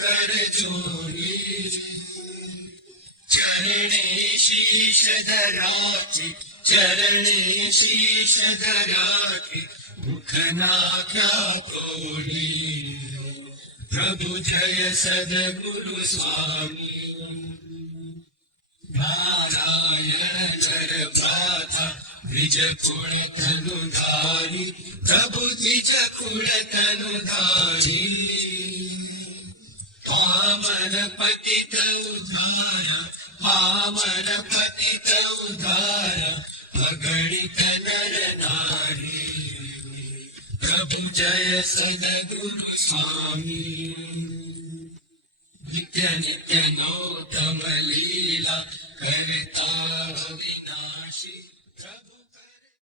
कर जोड़ी चरणे शीश धराचे चरणे शीश धराचे मुख नाख्या तोडी प्रभु जय सद्गुरु स्वामी। नारायण प्राथा निज कुण तनुधारी, प्रभु निज कुण तनुधारी। पतित उद्धारा पावन पतित उद्धारा अगणित नर नारी. प्रभु जय सदगुरु स्वामी. नित्य नित्य नौतम लीला करता विनाशी प्रभु